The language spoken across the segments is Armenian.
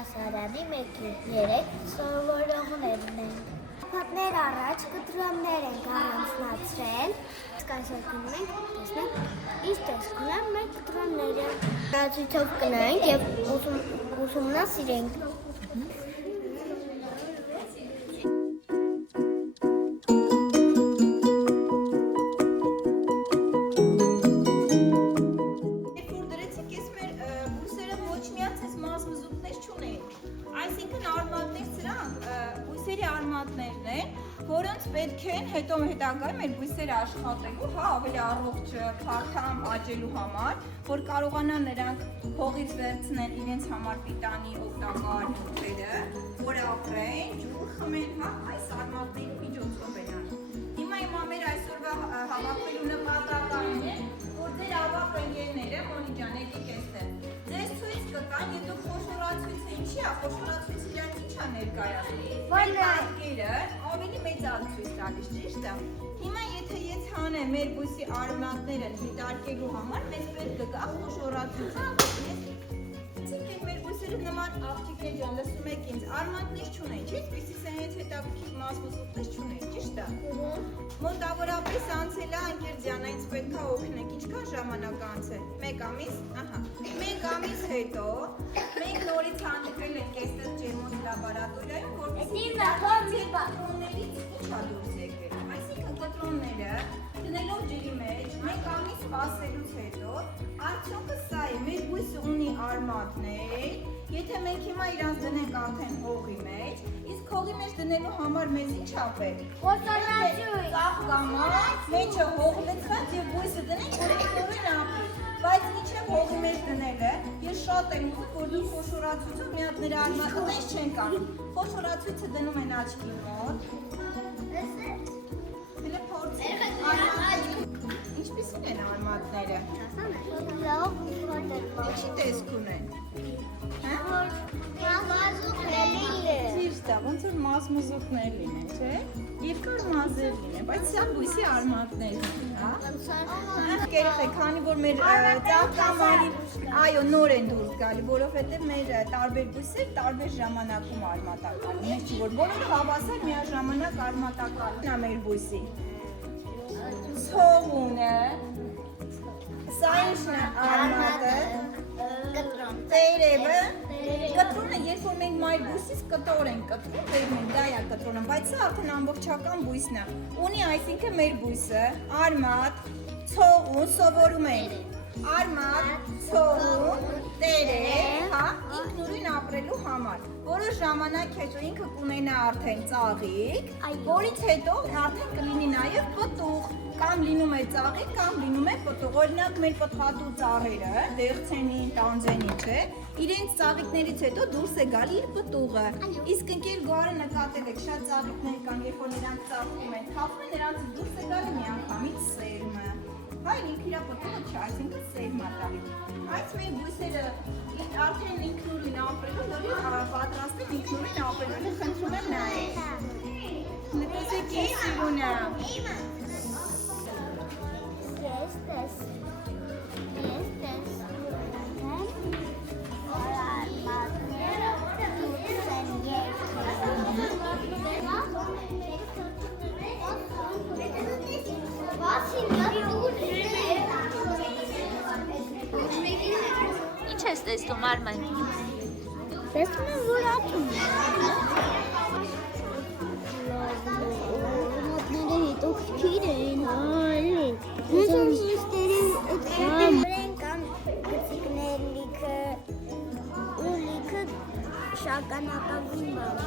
դասարանի 1-3 սովորողներն են։ Պատներ առաջ կտրոններ ենք առանձնացրել։ Այսօր գնում ենք տեսնենք ինչ տեսքն են մեր կտրոնները։ Հրացույցով կնայենք և ուսումնասիրենք։ Այսինքն արմատներ սրանք բույսերի արմատներն են, որոնց պետք են հետո հետագայում մեր բույսերը աշխատելու, ավելի առողջ փարթամ աճելու համար, որ կարողանան նրանք հողից վերցնեն իրենց համար պիտանի օգտակար նյութերը, որ ապրեն, ջուր խմեն, այս արմատների միջոցով են անում։ Հիմա իմ մեր այսօրվա հավաքվելու նպատակն է, որ ձեր ավագ ընկերները, Մոնի ջան, եկեք այստեղ, ձեզ ցույց կտան, եթե խոշորացույցը ինչի է, խոշորացույցը իրաց ինչ է ներկայացնում։ Մեր պատկերը ավելի մեծան ցույց տալիս, ճիշտ է։ Հիմա եթե ես հանեմ մեր բույսի արմատները դիտարկելու համար, մեզ պետք կգա խոշորացույցը։ Այսինքն մեր բույսերը նման աղջիկներ ջան, լսում եք ինձ, արմատներ չունեն, չէ՞, այսպիսի սենյակ հետաքրքիր մասմուսուկներ չունեն, ճիշտ է։ Մոտավորապես անցել է ընկեր ջան, ինձ պետք է օգնեք, ինչքան ժամանակ անցել։ 1 ամիս, ահա։ 1 ամիս հետո մենք նորից հանդիպել ենք այստեղ ջերմոց լաբորատորիայում, որպեսզի կտրոններից ինչ է դուրս եկել։ Այսինքն կտրոնները դնելով ջրի մեջ 1 ամիս սպասելուց հետո արդյունքը սա է, մեր բույսը ունի արմատներ, եթե մենք հիմա իրանց դնենք արդեն հողի մեջ, իսկ հողի մեջ դնելու համար մեզ ինչ ապեր։ Խոշորացույց։ Ծաղկամանց, մեջը հող լցված և բույսը դնենք, որ նորեն ապրի։ Բայց մինչև հողի մեջ դնելը, ես շատ եմ ուզում, որ դու խոշորացույցով մի հատ նրա արմատը տես չենք անում։ Խոշորացույցը դնում են աչքի մոտ։ Հələ փորձենք ինչպիսին են արմատները։ Լավ ուղղորդել։ Ինչի տեսք ունեն։ Ճիշտ է, ոնց որ մազմզուկներ լինեն, չէ՞։ Երկար մազեր լինեն, բայց սա բույսի արմատներն են, հա։ Երեխեք, քանի որ մեր ծաղկամարի, այո, նոր են դուրս գալի, որովհետև մեր տարբեր բույսեր տարբեր ժամանակում արմատակալում, հենց որ բոլորը հավասար միաժամանակ արմատակալում է մեր բույսի։ Ցողունը, սա ինչն է արմատը, տերևը, կտրոնը, երբ որ մենք մայր բույսից կտոր ենք կտրում, վերնում, դա է կտրոնը, բայց սա արդեն ամբողջական բույսն է։ Ունի այսինքն մեր բույսը, արմատ, ցողուն, սովորում ենք, արմատ, ցողուն, տերև, ինքնուրույն ապրելու համար։ Որոշ ժամանակ հետո ինքը կունենա արդեն ծաղիկ, որից հետո արդեն կլինի նաև պտուղ, կամ լինում է ծաղիկ, կամ լինում է պտուղ։ Օրինակ մեր պտղատու ծառերը, դեղցենին, տանձենին, չէ, իրենց ծաղիկներից հետո դուրս է գալի իր պտուղը։ Իսկ ընկեր Գոհարը նկատել եք, շատ ծաղիկներ կան, երբ որ նրանք ծաղկում են, թափվում են, նրանցից դուրս է գալի միանգամից սերմը։ Այն ինքը իր պտուղը չէ, այսինքն սերմ է տալի։ Այս մեր բույսերը արդեն ինքնուրույն ապրելու, որ պատրաստեն ինքնուրույն ապրելու, խնդրում եմ նայեք։ Նկատեք ի՞նչ սիրունը։ Ինչ ես տեսնում Արման։ Տեսնում եմ, որ ատում է։ Արմատները հետաքրքիր են, այլ։ Ոնց որ ստերի կամ գծիկներ լիքը ու լիքը շագանակագույն բան։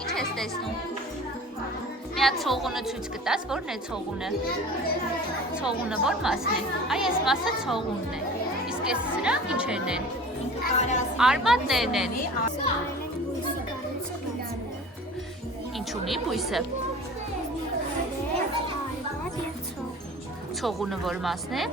Ինչ ես տեսնում։ Մի հատ ցողունը ցույց կտաս, ո՞րն է ցողունը։ Ցողունը ո՞ր մասն է։ Այ այս մասը ցողունն է։ Իսկ այս սրանք ինչերն են։ Արմատներն են։ Ինչ ունի բույսը։ Ցողունը ո՞ր մասն է։